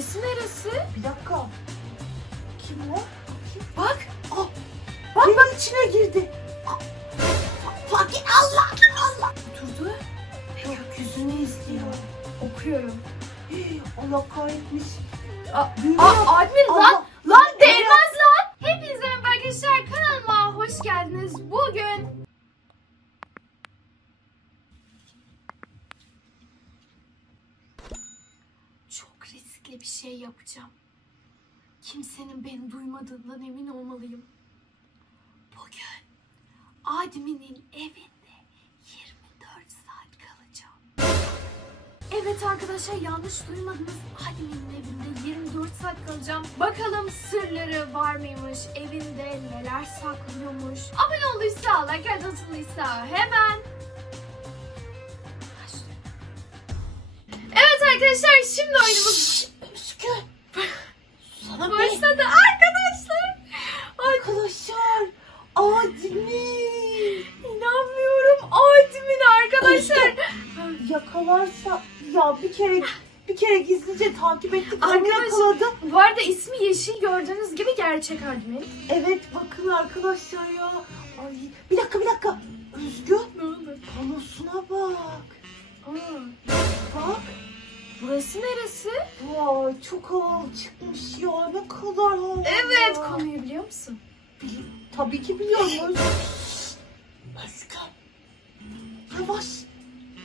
Burası neresi? Bir dakika. Kim o? Bak. Ah, bak bak içine girdi. Fa- Fakir Allah Allah. Oturdu. Ve gökyüzünü izliyor. Okuyorum. Allah kahretmiş. Aa, Büyüme admin. Allah. Lan değmez lan. Hepinize merhaba arkadaşlar kanalıma hoş geldiniz. Bugün çok riskli bir şey yapacağım. Kimsenin beni duymadığından emin olmalıyım. Bugün adminin evinde 24 saat kalacağım. Evet arkadaşlar yanlış duymadınız. Admin'in evinde 24 saat kalacağım. Bakalım sırları var mıymış? Evinde neler saklıyormuş? Abone olduysa, like atılıysa hemen. Evet arkadaşlar şimdi oyunumuz. Bir başladı arkadaşlar. Arkadaşlar. Admin. inanmıyorum admin arkadaşlar. Yakalarsa ya bir kere bir kere gizlice takip ettik onu Arkadaşlar- yakaladı. Bu arada ismi Yeşil gördüğünüz gibi gerçek admin. Evet bakın arkadaşlar ya. Ay bir dakika bir dakika. Özgür Ne oldu? panosuna bak. Aa, Bak. Burası neresi? Vay çok havalı çıkmış ya ne kadar havalı. Evet konuyu biliyor musun? Bil- tabii ki biliyorum. Özgür. Yavaş.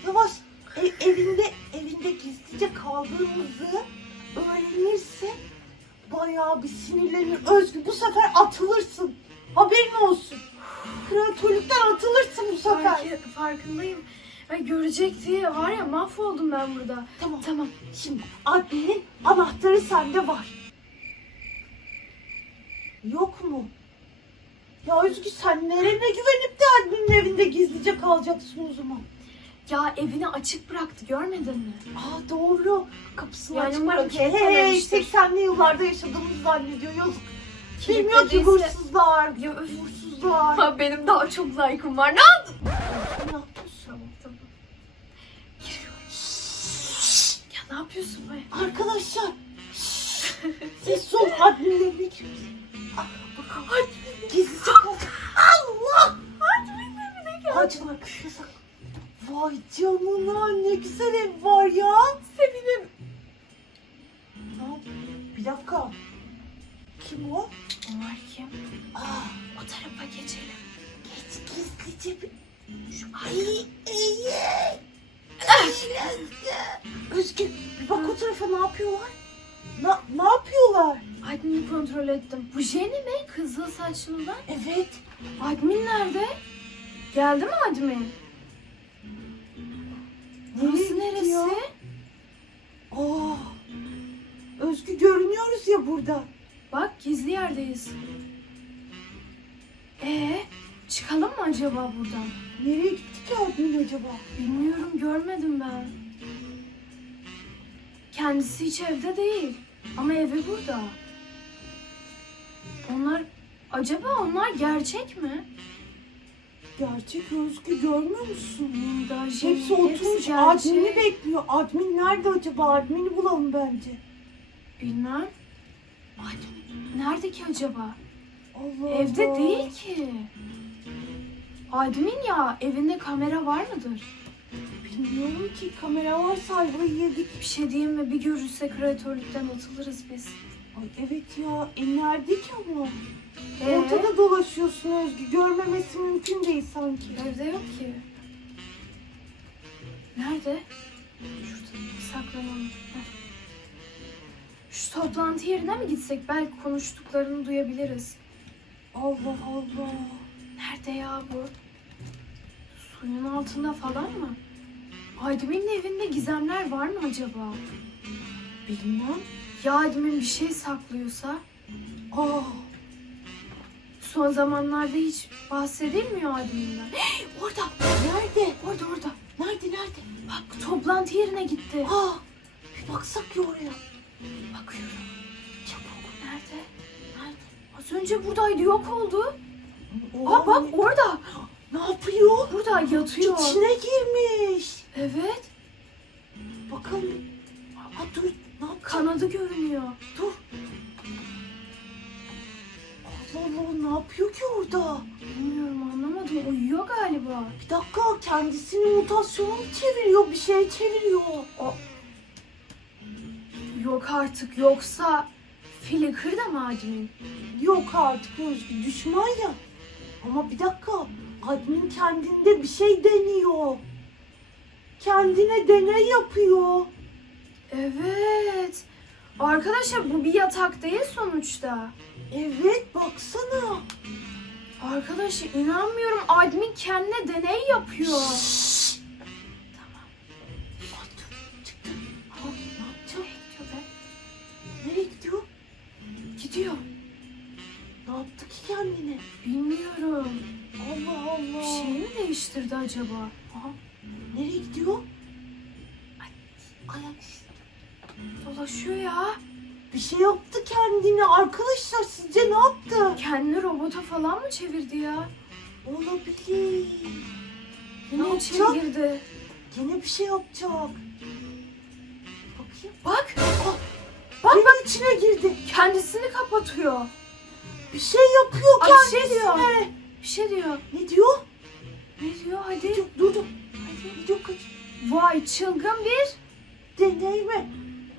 Yavaş. E- evinde evinde gizlice kaldığımızı öğrenirse bayağı bir sinirlenir. Özgür bu sefer atılırsın. Haberin olsun. Kreatörlükten atılırsın bu sefer. Fark, farkındayım. Ay görecek diye var ya mahvoldum ben burada. Tamam. Tamam. Şimdi adminin anahtarı sende var. Yok mu? Ya Özgü sen nerene güvenip de adminin evinde gizlice kalacaksın o zaman? Ya evini açık bıraktı görmedin mi? Aa doğru. Kapısını Yani açık bırakıyor. Hey kilitlememiştir. 80'li yıllarda yaşadığımızı zannediyor. Yazık. Bilmiyor ki hırsızlar. Ya. Hırsızlar. Ha, benim daha çok like'ım var. Ne oldu? Ne yapıyorsun be? Arkadaşlar. Siz sol adminle bir Ah, Bakalım. Gizlice kal. Allah. Admin evine gel. Açma yasak. Vay canına ne güzel ev var ya. Sevin'im. Ha, bir dakika. Kim o? Onlar kim? Aa, O tarafa geçelim. geç gizlice bir... Şu ay iyi. Özgür bir bak o tarafa ne yapıyorlar? Na, ne yapıyorlar? Admin'i kontrol ettim. Bu Jenny mi? Kızıl saçlı olan. Evet. Admin nerede? Geldi mi admin? Burası Nereye neresi? gidiyor? Aa, Özgür görünüyoruz ya burada. Bak gizli yerdeyiz. Ee, çıkalım mı acaba buradan? Nereye gitti admin acaba? Bilmiyorum görmedim ben. Kendisi hiç evde değil. Ama evi burada. Onlar acaba onlar gerçek mi? Gerçek Özgür görmüyor musun? Linda, Hepsi oturmuş gerçek. admini bekliyor. Admin nerede acaba? Admini bulalım bence. Bilmem. Admin nerede ki acaba? Allah Evde Allah. değil ki. Admin ya evinde kamera var mıdır? Bilmiyorum ki kamera varsa ayvayı yedik. Bir şey diyeyim mi? Bir görürse kreatörlükten atılırız biz. Ay evet ya. E nerede ki ama? Ee? Ortada dolaşıyorsun Özgü. Görmemesi mümkün değil sanki. Evde yok ki. Nerede? Şurada saklanalım. Heh. Şu toplantı yerine mi gitsek? Belki konuştuklarını duyabiliriz. Allah Allah. Nerede ya bu? Suyun altında falan mı? Admin'in evinde gizemler var mı acaba? Bilmem. Ya Admin bir şey saklıyorsa? Aa, Son zamanlarda hiç bahsedilmiyor Admin'den. Hey, orada, nerede? orada, orada. Nerede nerede? Bak toplantı yerine gitti. Aa, bir baksak ya oraya. Bakıyorum. Çabuk. Nerede? Nerede? Az önce buradaydı, yok oldu. Oha, Aa bak orada. Ne yapıyor? Burada yatıyor. İçine girmiş. Evet. Bakalım. Aa, dur. Ne yapıyor? Kanadı görünüyor. Dur. Allah Allah ne yapıyor ki orada? Bilmiyorum anlamadım. Uyuyor galiba. Bir dakika kendisini mutasyonu mu çeviriyor bir şey çeviriyor. Yok artık yoksa Flickr da mı admin? Yok artık Özgü düşman ya. Ama bir dakika admin kendinde bir şey deniyor. Kendine deney yapıyor. Evet. Arkadaşlar bu bir yatak değil sonuçta. Evet baksana. Arkadaşlar inanmıyorum admin kendine deney yapıyor. Şşş. Tamam. Dur, çıktı. Aa, ne yapacağım? Gidiyor be. Nereye gidiyor? Gidiyor. Ne yaptı ki kendine? Bilmiyorum. Allah Allah. Bir şey mi değiştirdi acaba? Aha, nereye gidiyor? Ay, ayak Dolaşıyor ya. bir şey yaptı kendine. Arkadaşlar sizce ne yaptı? Kendini robota falan mı çevirdi ya? Olabilir. Yine Ne içeri yapacak? girdi. Gene bir şey yapacak. Bakayım. Bak Bak bak içine girdi. kendisini kapatıyor. Bir şey yapıyor Ay, bir kendisine. şey diyor. Bir şey diyor. Ne diyor? Ne diyor hadi. Dur dur dur. Hadi. Video kaç. Vay çılgın bir Deney mi?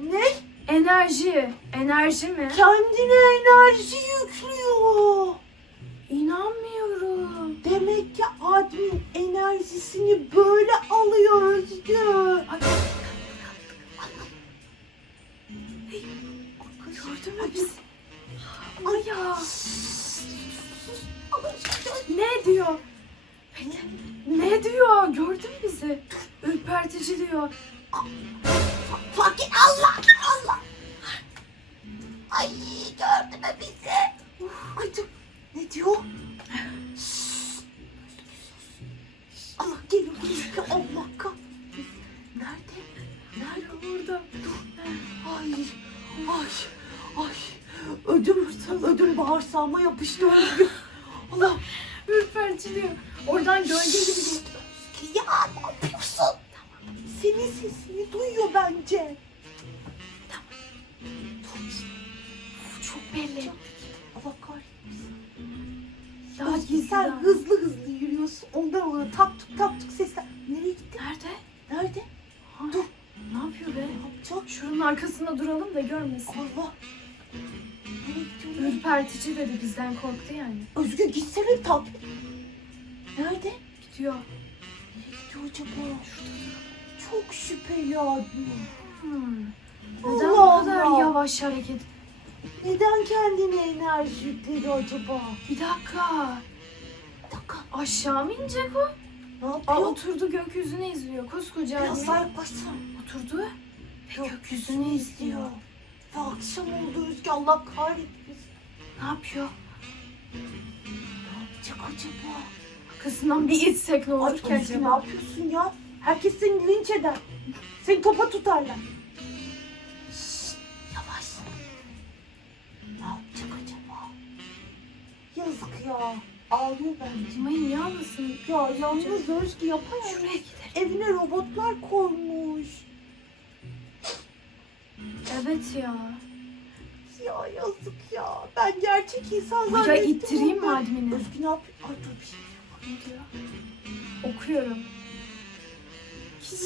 Ne? enerji. Enerji mi? Kendine enerji yüklüyor. İnanmıyorum. Demek ki admin enerjisini böyle alıyor Özgü. Ay, gördün mü biz? Ay ya. Ne diyor? Peki, ne diyor? Gördün bizi? Ürpertici diyor. Fakir Allah Allah. Ay gördü mü bizi? Ay dur. Ne diyor? Bağırsağıma yapıştı Özgür. Allah. Ürpertici diyor. Oradan gölge gibi diyor. Ya ne yapıyorsun? Senin sesini duyuyor bence. Çok belli. Allah kahretsin. Daha Özgür sen daha. hızlı hızlı yürüyorsun. Ondan oluyor. Tak tuk tak tuk sesler. Nereye gitti? Nerede? Nerede? Dur. Ne yapıyor be? Ne yapacak? Şunun arkasında duralım da görmesin. Allah. Ürpertici dedi bizden korktu yani. Özgür gitsene et. Nerede? Gidiyor. Nereye gidiyor acaba? Çok şüpheli admin. Hmm. Neden Allah bu kadar Allah. yavaş hareket? Neden kendine enerji yükledi acaba? Bir dakika. Bir dakika. Aşağı mı inecek o? Ne Aa, yapıyor? oturdu gökyüzünü izliyor. Koskoca Biraz anne. daha yaklaşsın. Oturdu ve Yok, gökyüzünü izliyor. Ve akşam oldu Özgü Allah kahretmesin. Ne yapıyor? Ne yapacak acaba? Arkasından bir itsek ne olur Ay ki ne acaba? yapıyorsun ya? Herkes seni linç eder. Seni topa tutarlar. Şşş, yavaş. Ne yapacak acaba? Yazık ya. Ağlıyor bence. May niye ağlasın? Ya yalnız Özgü yapamıyor. Şuraya gidelim. Evine robotlar koymuş. Evet ya. Ya yazık ya. Ben gerçek insan zannettim ittireyim mi admini? Özgü ne yapıyor? Ay dur bir şey. Ne diyor? Okuyorum.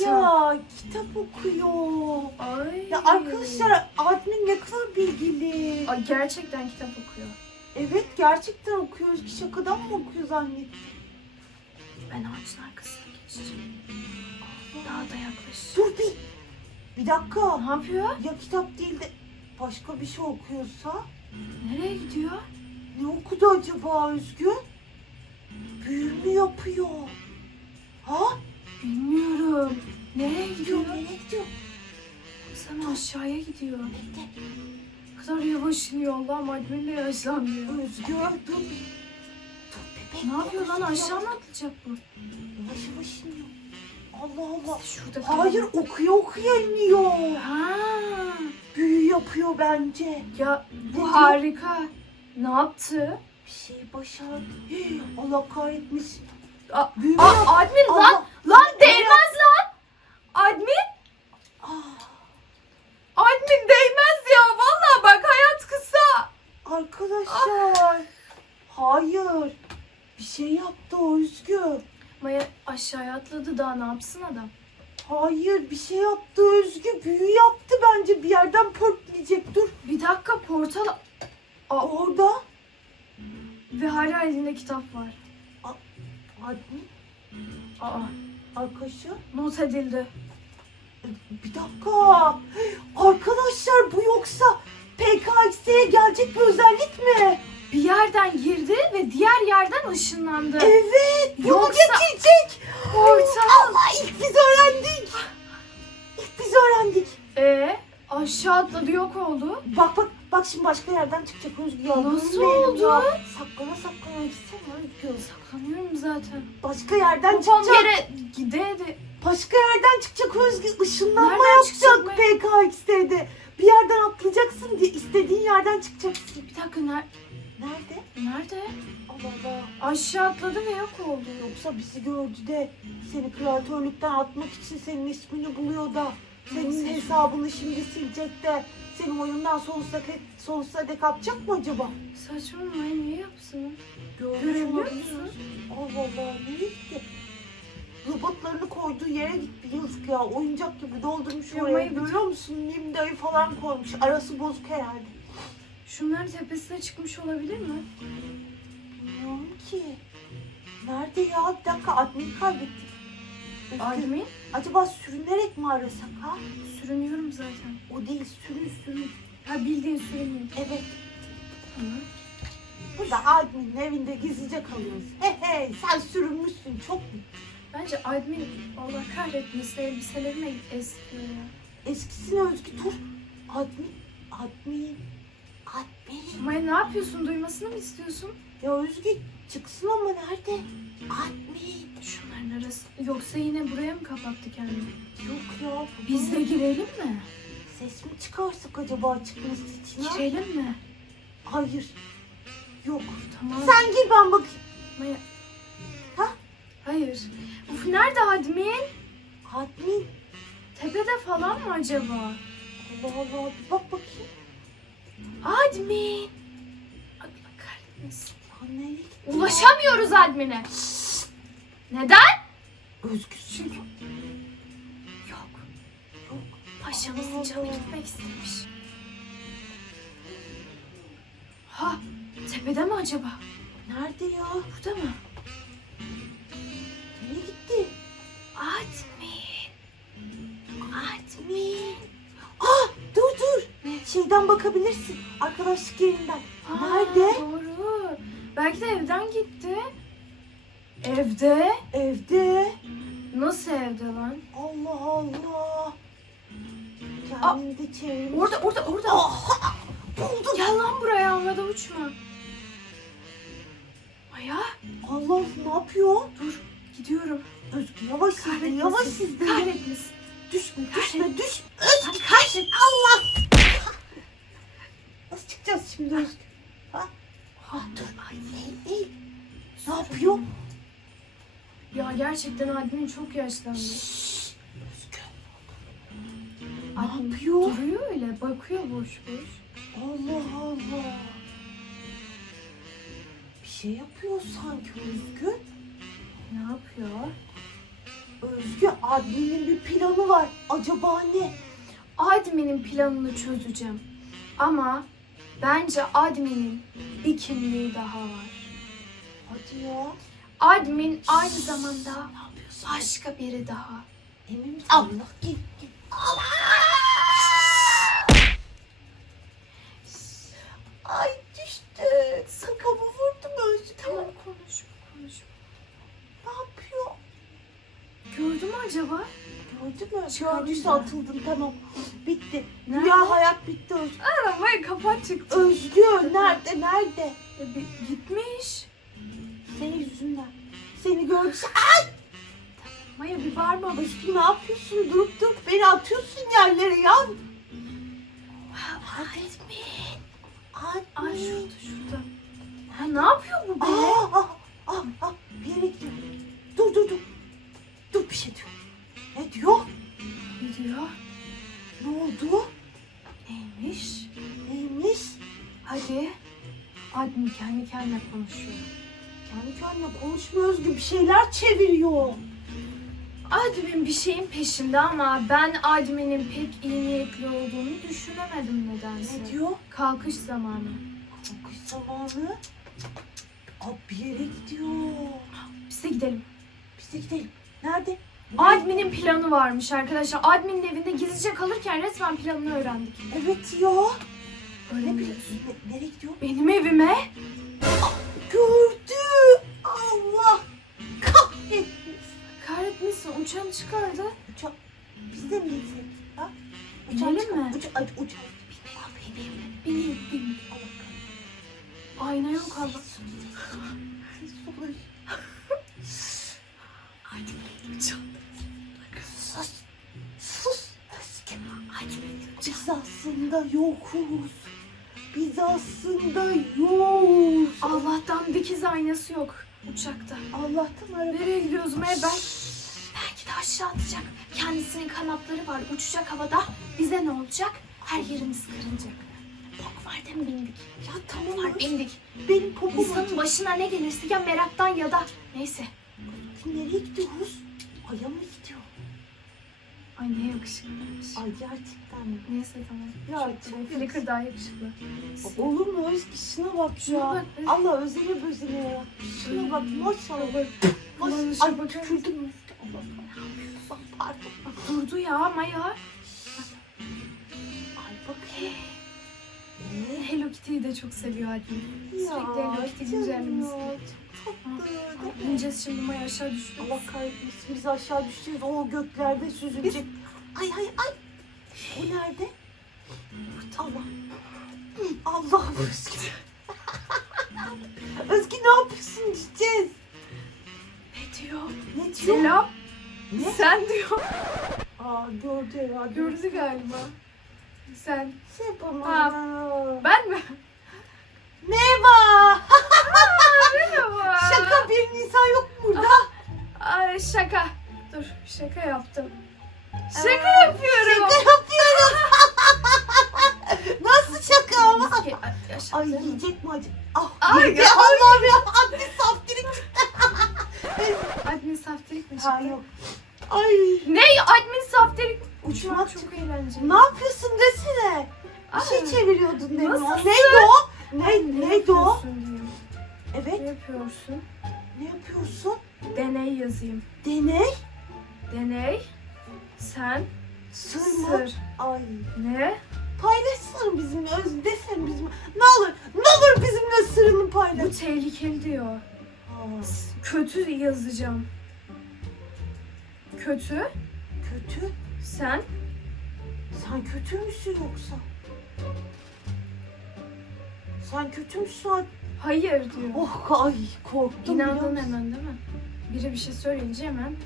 Ya kitap okuyor. Ay. Ya arkadaşlar admin ne kadar bilgili. Ay, gerçekten kitap okuyor. Evet gerçekten okuyor. Şakadan mı okuyor zannettim? Ben ağacın arkasına geçeceğim. Daha da yaklaş. Dur bir. Bir dakika. Ne yapıyor? Ya kitap değil de başka bir şey okuyorsa? Nereye gidiyor? Ne okudu acaba Özgü? Büyü mü yapıyor? Ha? Bilmiyorum. Nereye Gidiyor. Nereye gidiyor? Sana aşağıya gidiyor. Bekle. Ne kadar yavaş iniyor Allah'ım admin de yaşlanmıyor. Özgü dur. Dur bebek. Ne yapıyor lan aşağı mı atlayacak bu? Yavaş yavaş iniyor. Allah Allah. Şurada Hayır okuya okuya iniyor. Ha. Büyü yapıyor bence. Ya bu Dedi. harika. Ne yaptı? Bir şey başardı. Hii, Allah kahretmiş. A, büyü A, admin Allah. lan. Lan değmez lan. Admin. Ah. Admin değmez ya. Valla bak hayat kısa. Arkadaşlar. Ah. Hayır. Bir şey yaptı o Özgür. Hayatladı daha ne yapsın adam? Hayır bir şey yaptı Özgü. Büyü yaptı bence bir yerden pörtleyecek. Dur Bir dakika portal orada. ve hala elinde kitap var. Admin Aa arkadaşı. not edildi. Bir dakika. Arkadaşlar bu yoksa PKX'ye gelecek bir özellik mi? Bir yerden girdi ve diğer yerden ışınlandı. Evet. Bunu Yoksa- getirecek. Portal. Allah ilk biz öğrendik. İlk biz öğrendik. Ee, aşağı atladı yok oldu. Bak bak bak şimdi başka yerden çıkacak Özgü ya. Nasıl oldu? ya. Saklana saklana gitsene Özgü. Saklanıyorum zaten. Başka yerden Babam çıkacak. yere gideydi. Başka yerden çıkacak Özgü. Işınlanma Nereden yapacak PKX'de de. Bir yerden atlayacaksın diye istediğin yerden çıkacaksın. Bir dakika ner Nerede? nerede? Allah. Aşağı atladı ve yok oldu. Yoksa bizi gördü de seni kreatörlükten atmak için senin ismini buluyor da senin hesabını şimdi silecek de senin oyundan sonsuza, sonsuza dek atacak mı acaba? Saçmalamayın niye yapsın? Olabilir. musun? Allah Allah nereye gitti? Robotlarını koyduğu yere gitti yazık ya. Oyuncak gibi doldurmuş oraya. bitir- Görüyor musun? Nimda'yı falan koymuş. Arası bozuk herhalde. Şunların tepesine çıkmış olabilir mi? Bilmiyorum ki. Nerede ya? Bir dakika admini kaybettik. Özgür, Admin Acaba sürünerek mi arasak ha? sürünüyorum zaten. O değil sürün sürün. Ha bildiğin sürünüyorum. Evet. Tamam. Burada adminin evinde gizlice kalıyoruz. He he sen sürünmüşsün çok mu? Bence admin Allah kahretmesin elbiselerine eskiyor ya. Eskisine özgü dur. Admin. Admin. Admin. Maya ne yapıyorsun? Duymasını mı istiyorsun? Ya Özgü çıksın ama nerede? Admin. Şunların arası. Yoksa yine buraya mı kapattı kendini? Yok ya. Biz de girelim mi? Ses mi çıkarsak acaba çıkması için? ha? Girelim mi? Hayır. Yok. Tamam. Sen gir ben bakayım. Maya. Ha? Hayır. Uf nerede admin? Admin. Tepede falan mı acaba? Allah Allah bir bak bakayım. Admin. Allah kahretmesin. Ulaşamıyoruz admine. Neden? Özgü Çünkü yok. Yok. Paşamızın canı gitmek istemiş. Ha, tepede mi acaba? Nerede ya? Burada mı? Nereye gitti? Admin. Admin. Ah dur dur. Şeyden bakabilirsin. Arkadaşlık yerinden. Aa, Nerede? Doğru. Belki de evden gitti. Evde? Evde. Nasıl evde lan? Allah Allah. Kendini de çevirmiş. Orada, orada, orada. Aha! Buldum. Gel lan buraya havada uçma. Aya, Allah ne yapıyor? dur. Gidiyorum. Özgü yavaş Kahretmesin. yavaş izle. Kahretmesin. Düşme düşme düş. Hadi kahret. Allah. Nasıl çıkacağız şimdi Özgü? Ha? Ha dur. Ay. Ne yapıyor? Ya gerçekten admin çok yaşlandı. Şşş. Admin yapıyor? Duruyor öyle, bakıyor boş boş. Allah Allah. Bir şey yapıyor sanki Özgü. Ne yapıyor? Özgü adminin bir planı var. Acaba ne? Admin'in planını çözeceğim. Ama bence admin'in bir kimliği daha var. Hadi ya. Admin aynı zamanda başka biri daha. Emin misin? Allah git git. Ay düştü. Sakamı vurdum Özgü. Tamam konuşma konuşma. Ne yapıyor? Gördü mü acaba? Gördün mü? Gördüyse atıldın tamam. Bitti. Nerede? Dünya hayat bitti Özgü. Arabayı kapat çıktı. Özgü nerede nerede? E, bir- gitmiş. Senin yüzünden. Seni gördüyse Maya bir bağırma. Özgü ne yapıyorsun? Durup durup beni atıyorsun yerlere ya. Admin. Admin. Ay şurada şurada. Ha, ne yapıyor bu be? Aa, aa, aa, aa, bir yere gidiyor. Dur dur dur. Dur bir şey diyor. Ne diyor? Ne diyor? Ne oldu? Neymiş? Neymiş? Hadi. Admin kendi kendine konuşuyor. Kendi kendine konuşmuyor Özgü bir şeyler çeviriyor. Admin bir şeyin peşinde ama ben Admin'in pek iyi niyetli olduğunu düşünemedim nedense. Ne diyor? Kalkış zamanı. Kalkış zamanı. Aa, bir yere gidiyor. Biz de gidelim. Biz de gidelim. Nerede? Admin'in planı varmış arkadaşlar. Admin'in evinde gizlice kalırken resmen planını öğrendik. Evet ya. Öğreniyoruz. biliyorsun? Ne, nereye gidiyor? Benim evime Gördü. Allah kahretsin. kahretmesin uçan çıkardı. Uçak. Biz de mi gitsek? Ha? Binelim mi? Uça, uça, uça. Aa, benim. Benim, benim. Allah Ayna yok abla. Sus. Biz aslında yokuz. Biz aslında yokuz. Allah'tan dikiz aynası yok uçakta. Allah'tan araba. Nereye gidiyoruz Meber? Belki de aşağı atacak. Kendisinin kanatları var. Uçacak havada. Bize ne olacak? Her yerimiz kırılacak. Bok var değil mi bindik? Ya tamam Var bindik. Benim popom İnsanın acı. başına ne gelirse ya meraktan ya da neyse. Nereye gidiyoruz? Ay'a mı gidiyor? Ay ne yakışıklıymış. Ay gerçekten mi? Neyse tamam. Ya Çok çok Flickr daha yakışıklı. Olur mu Özgür? Şuna bak Şuna ya. bak, Özgür. Allah özene bözene ya. Şuna bak maşallah. Kullanışa Maş- Ay bakar tükürdüm mü? Allah pardon. Durdu ya Maya. Ay bak. Hello Kitty'yi de çok seviyor Admin. Sürekli Hello Kitty canım güncellemesi. Çok. İneceğiz şimdi Maya aşağı düştü. Allah kahretmesin biz aşağı düşeceğiz. O göklerde süzülecek. Ay ay ay. O nerede? Allah. Allah Özgür. Özgür ne yapıyorsun gideceğiz? Ne diyor? Ne diyor? Selam. Ne? Sen diyor. Aa gördü herhalde. Gördü galiba. Sen. Yapamam. Ha. Ben mi? Merhaba. Merhaba. Şaka bir Nisan yok mu burada? Ay şaka. Dur şaka yaptım. Şaka Aa, yapıyorum. Şaka yapıyoruz. Nasıl şaka ama? Ay, yiyecek mi acı? Ah, Ay, yedi. Allah'ım ya. Anne saftirik. Admin saftirik mi Ha çıktı? yok. Ay. Ne? Admin saftirik. Uçmak Uçmak çok eğlenceli. Ne yapıyorsun desene. Bir şey çeviriyordun demin. Nasılsın? Neydi o? Ne, ne neydi o? diyor. Evet. Ne yapıyorsun? Ne yapıyorsun? Deney yazayım. Deney. Deney. Sen. Sır mı? Sır. Ay. Ne? Paylaşsana bizimle. Öz desene bizimle. Ne olur. Ne olur bizimle sırrını paylaş. Bu tehlikeli diyor. Aa, Kötü yazacağım. Kötü. kötü. Sen. Sen kötü müsün yoksa? Sen kötü müsün? Hayır diyor. Oh ay korktum. biliyor İnandın musun? hemen değil mi? Biri bir şey söyleyince hemen.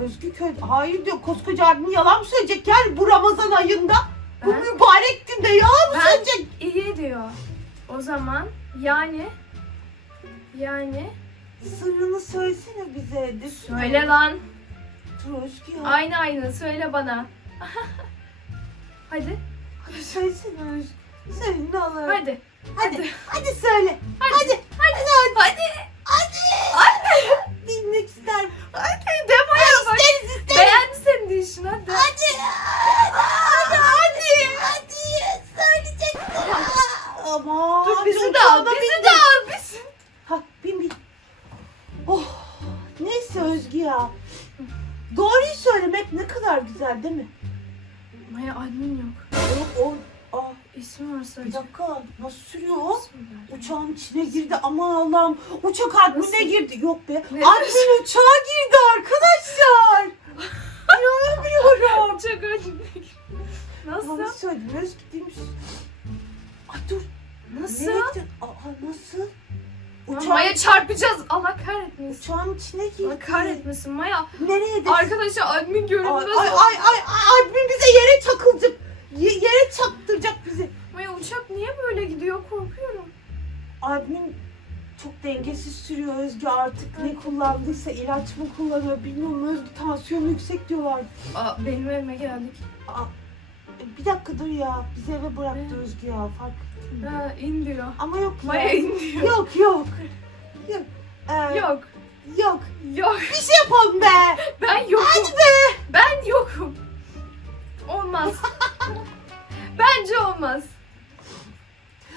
Özgü köy. Hayır diyor koskoca admin yalan mı söyleyecek yani bu Ramazan ayında? Bu Ben, mübarek günde yalan mı Ben- söyleyecek? iyi diyor. O zaman yani yani Sırrını söylesene bize. De söyle lan. Dur Özgü ya. Aynı aynı söyle bana. Hadi. Söylesene Özgü. Söyle ne olur. Hadi. Hadi. Hadi söyle. Hadi. Hadi. Hadi. Hadi. Hadi. Hadi. Bilmek ister. Hadi. Demoya bak. İsteriz isteriz. Beğendi senin de işin hadi. Hadi. Hadi. Hadi. Hadi. Söyleyeceksin. Aman. Dur bizi de al. Bizi de al. Bizi. Ha bin bin. Oh. Neyse Özgü ya. Doğruyu söylemek ne kadar güzel değil mi? Maya admin yok. Yok o. Aa, İsmi var bir sadece. dakika nasıl sürüyor o? İsmi var. Uçağın içine girdi aman Allah'ım. Uçak admine Nasıl? girdi. Yok be. Ne? Admin uçağa girdi arkadaşlar. İnanamıyorum. Çok acı. Nasıl Nasıl? değil misin? Ay dur. Nasıl? Nereye? Aa, nasıl? Uçağın, Maya çarpacağız. Allah kahretmesin. uçağın içine girdi. Allah kahretmesin Maya. Nereye de? Arkadaşlar admin Ay, görünmez. ay, ay, ay, ay, admin bize yere çakılacak. Ye- yere çaktıracak bizi. Maya uçak niye böyle gidiyor korkuyorum. Admin çok dengesiz sürüyor Özgü artık. Ne kullandıysa ilaç mı kullanıyor bilmiyorum. Özgü tansiyonu yüksek diyorlar. Aa, benim evime geldik. Aa, e, bir dakika dur ya. Bizi eve bıraktı Özgü ya. Fark ettim. Ha, in diyor. Ama yok ya. Maya in diyor. Yok yok. Yok. Ee, Yok. Yok. Yok. Bir şey yapalım be. Ben yokum. Hadi be. Ben yokum. Olmaz. Bence olmaz.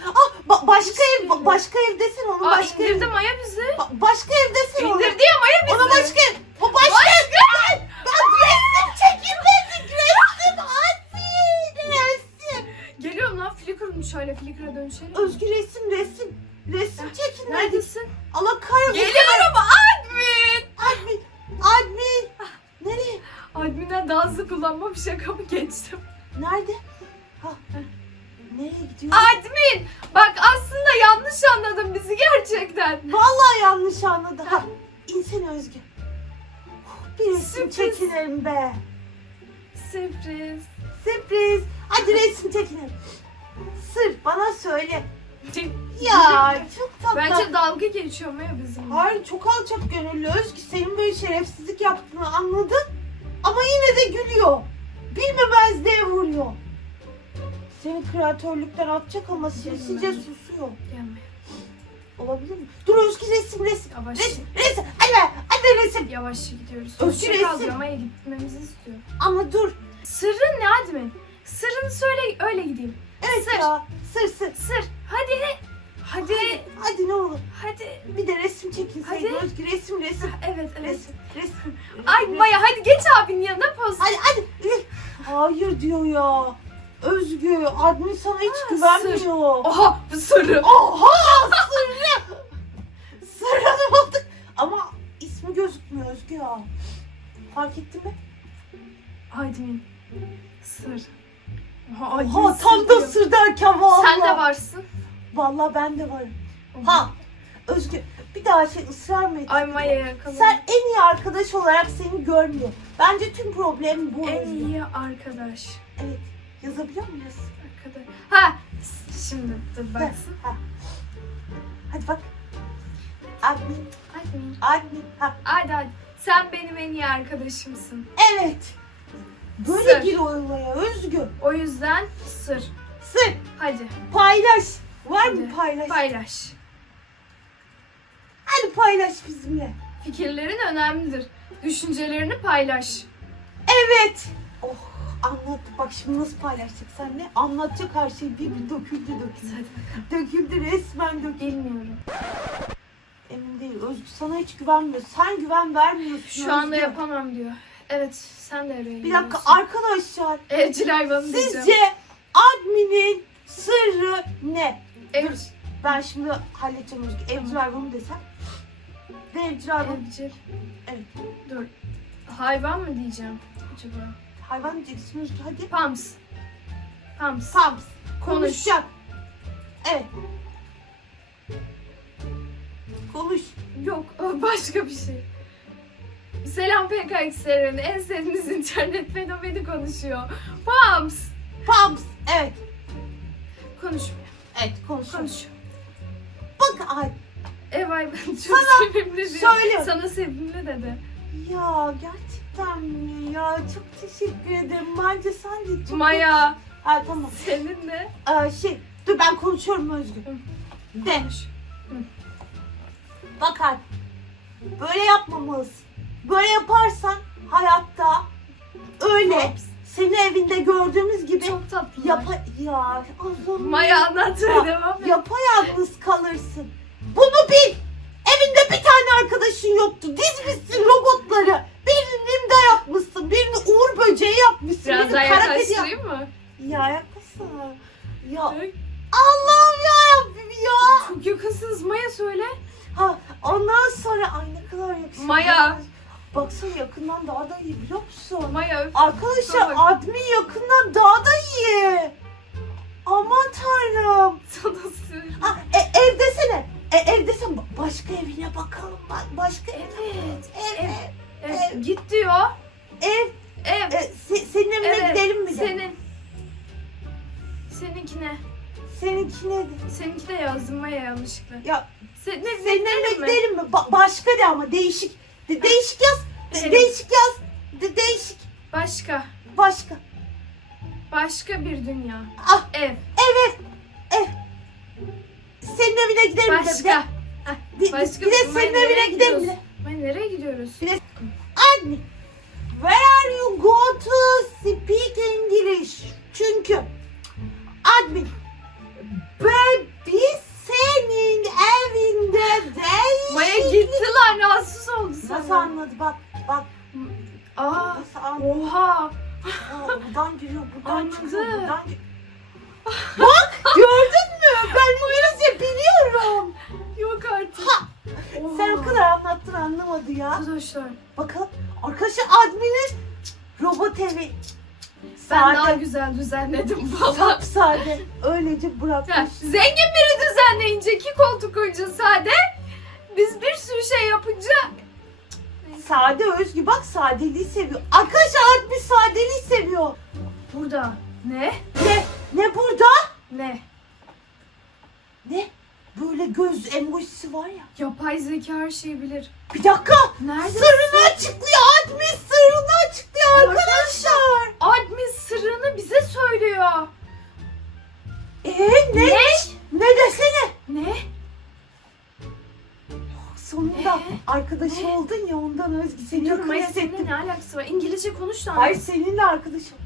Ah, ba- başka ev ba- başka evdesin onu Aa başka ev. indirdi Maya bizi. Ba- başka evdesin onu. İndirdi ya Maya bizi. Ona başka ev. Bu başka ev. Ben, ben resim çekilmedik resim. Hadi resim. Geliyorum lan Flickr'ım şöyle Flickr'a dönüşelim. Özgür resim resim. Resim çekilmedik. Neredesin? Allah kahretsin. Geliyorum admin. Admin. Admin. Nereye? Admin'den daha hızlı kullanmam şaka mı atacak ama sinsice susuyor. Gelme. Olabilir mi? Dur Özgü resim resim. Yavaş. Resim resim. Hadi be. Hadi resim. Yavaş gidiyoruz. Özgür resim. Maya gitmemizi istiyor. Ama dur. Sırrın ne Admin? Sırrını söyle öyle gideyim. Evet Sır. ya. Sır sır. Sır. Hadi. Hadi. Hadi ne olur. Hadi. Bir de resim çekinseydin Hadi. Özgü. Resim resim. Evet evet. Resim resim. Ay Resim. Maya hadi geç abinin yanına poz. Hadi hadi. Hayır diyor ya. Özgü admin sana hiç güvenmiyor. Bu sırrı. Oha sırrı. Sırrını bulduk. Ama ismi gözükmüyor Özgü ya. Fark ettin mi? Admin. Sır. Oha, Admin Ha tam da diyor. sır derken vallahi. Sen de varsın. Vallahi ben de varım. Ha Özgü bir daha şey ısrar mı ettin? Ay Maya yakaladım. Sen en iyi arkadaş olarak seni görmüyor. Bence tüm problem bu. En Özgü. iyi arkadaş. Evet. Yazabiliyor muyuz? Ha şimdi dur baksın. Ha. Hadi bak. Admin, Admin. admin. Ha. Hadi hadi. Sen benim en iyi arkadaşımsın. Evet. Böyle Sır. gir olaya Özgü. O yüzden sır. Sır. Hadi Paylaş. Var mı Hadi. paylaş? paylaş. Hadi paylaş bizimle. Fikirlerin önemlidir. Düşüncelerini paylaş. Evet. Oh anlat. Bak şimdi nasıl paylaşacak sen ne? Anlatacak her şey bir bir döküldü döküldü. Döküldü resmen döküldü. Bilmiyorum. Emin değil. Özgü sana hiç güvenmiyor. Sen güven vermiyorsun. Şu anda Özgü. yapamam diyor. Evet sen de eve Bir dakika arkadaşlar. Evciler bana diyeceğim. Sizce adminin sırrı ne? Ev, Ben şimdi halledeceğim Özgü. Evcil hayvanı desem. De evcil hayvan. evcil. Evet. Dur. Hayvan mı diyeceğim acaba? Hayvan diyeceksin hadi. Pams. Pams. Pams. Konuş. Konuşacak. Evet. Konuş. Yok o başka bir şey. Selam PKX'lerin en sevdiğiniz internet fenomeni konuşuyor. Pams. Pams. Evet. Konuşmuyor. Evet konuş. Konuşuyor. Bak ay. Ev ay ben çok sevimli diyor. söyle. Sana sevimli dedi. Ya gerçekten mi ya? Çok teşekkür ederim. Bence sen de çok... Maya Ha tamam. senin de. Ee, şey dur ben konuşuyorum Özgür. De. Konuş. Bak Alp, Böyle yapmamalısın. Böyle yaparsan hayatta öyle seni evinde gördüğümüz gibi Çok tatlı. yapa ya Allah'ım Maya anlatmaya Ya, devam et. yapayalnız kalırsın. Bunu bil. Evinde bir tane arkadaşın yoktu. Dizmişsin robotları. Böceği yapmışsın. Biraz daha yaklaştırayım mı? Ya yaklaşsana. Ya Ay, Allah'ım ya Rabbim ya. Çok yakınsınız Maya söyle. Ha ondan sonra ay ne kadar yakışıklı. Maya. Baksana yakından daha da iyi biliyor musun? Maya öp. Arkadaşlar Bak. admin yakından daha da iyi. Aman tanrım. Sana. Ha e, ev desene. E, ev desene. Başka evine bakalım. Bak başka ev. Evet. Ev. Ev. Ev. Ev. Git diyor. Ev. Ev. E, se- senin evine Evet, gidelim mi de? Senin. Seninkine. Seninki neydi? Seninki de yazdım Maya yanlışlıkla. Ya Sen, ne, senin ne, evine gidelim mi? gidelim mi? Ba- başka de ama değişik. De- değişik yaz. De- Gidelim. değişik yaz. De- değişik. Başka. Başka. Başka bir dünya. Ah Ev. evet. Ev. Senin evine gidelim mi de? De- Başka. Heh, Bir, Başka bir de senin nereye evine gidelim mi? gidiyorsun? de? Ne nereye gidiyoruz? Admin. Where are you go to speak English? Çünkü admin baby senin evinde değil. Maya gitti lan rahatsız oldu Nasıl sana. anladı bak bak Aa, nasıl anladı. oha. Aa, buradan giriyor buradan Anladı. çıkıyor buradan giriyor. Bak gördün mü ben İngilizce biliyorum. Yok artık. Ha. Sen o kadar anlattın anlamadı ya. Arkadaşlar Bakın arkadaşlar adminin robot evi. ben daha Sade. güzel düzenledim falan. Sapsade. Öylece bırakmış. Zengin biri düzenleyince iki koltuk koyunca sade. Biz bir sürü şey yapınca Sade Özgü bak sadeliği seviyor. Arkadaşlar admin sadeliği seviyor. burada ne? Ne? Ne burada? Ne? Ne? Böyle göz emojisi var ya. Yapay zeka her şeyi bilir. Bir dakika. Nerede? Sırrını açıklıyor. Admin sırrını açıklıyor arkadaşlar. Admin sırrını bize söylüyor. Ee ne? Ne desene? Ne? Sonunda Ee? arkadaşı Ne? oldun ya ondan Özgü seni Dur Maya seninle ne alakası var? İngilizce konuş da Hayır seninle arkadaşım.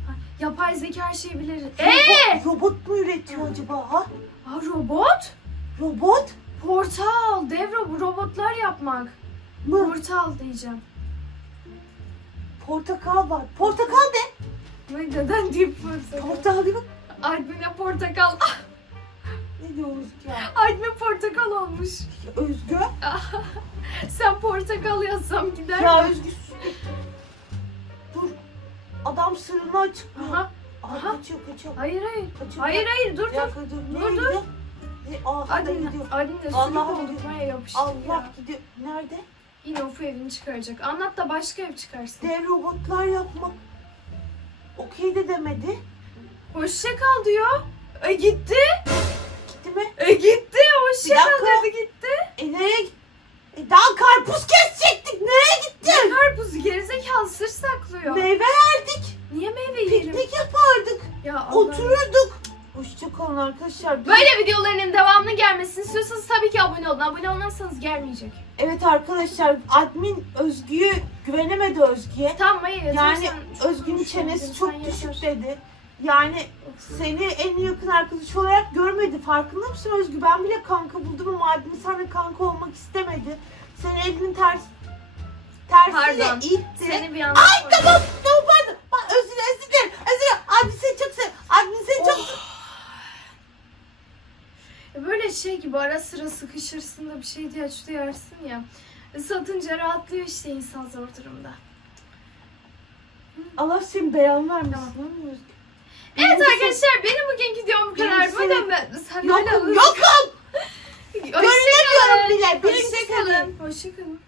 Yapay zeka her şeyi bilir. Robot, Eee? robot mu üretiyor acaba ha? Ha, robot? Robot Portal. Dev ro- robotlar yapmak. mu? Portal diyeceğim. Portakal var. Portakal ne? Vay neden deyip portakal? Portakal değil mi? Admin'e portakal. Ah, Ne diyoruz ya? Admin portakal olmuş. Özgü. Sen portakal yazsam gider Ya mi? Özgü. Dur. Adam sırrını açıklıyor. Aha. Aa, aha. kaçıyor kaçıyor. Hayır hayır. Kaçıyor. Hayır hayır dur dur. dur. Dur, Nereye dur. gidiyor? Ne? Aa, hadi gidiyor. De Allah sülük gidiyor. olduk Maya yapıştık Allah ya. gidiyor. Nerede? Yine Ufu evini çıkaracak. Anlat da başka ev çıkarsın. Dev robotlar yapmak. Okey de demedi. Hoşça kal diyor. E gitti. Gitti mi? E gitti. Hoşça Bir kal dakika. dedi gitti. E nereye gitti? E daha karpuz kesecektik. Nereye gitti? Ne karpuzu gerizekalı sır saklıyor. Meyve yerdik. Niye meyve yiyelim? Piknik yapardık. Ya Allah. Otururduk. Hoşçakalın arkadaşlar. Böyle videoların devamlı gelmesini istiyorsanız tabii ki abone olun. Abone olmazsanız gelmeyecek. Evet arkadaşlar admin Özgü'yü güvenemedi Özgü'ye. Tamam hayır. Yani Özgü'nün çenesi çok düşük dedi. Yani seni en yakın arkadaş olarak görmedi. Farkında mısın Özgü? Ben bile kanka buldum ama admin sana kanka olmak istemedi. Seni elinin ters tersiyle Pardon. itti. Seni bir anda Ay koydum. tamam tamam pardon. Bak özür özür dilerim. Özür dilerim. Admin seni çok sev. Admin seni çok Böyle şey gibi ara sıra sıkışırsın da bir şey diye aç duyarsın ya. Satınca rahatlıyor işte insan zor durumda. Allah senin beyan vermesin. Tamam. Özgü? Evet arkadaşlar benim bugünkü videom bu kadar. Benim senin- mi? Sen Yokum yokum. Görünemiyorum bile. Birinci Hoşça kalın. Hoşça kalın.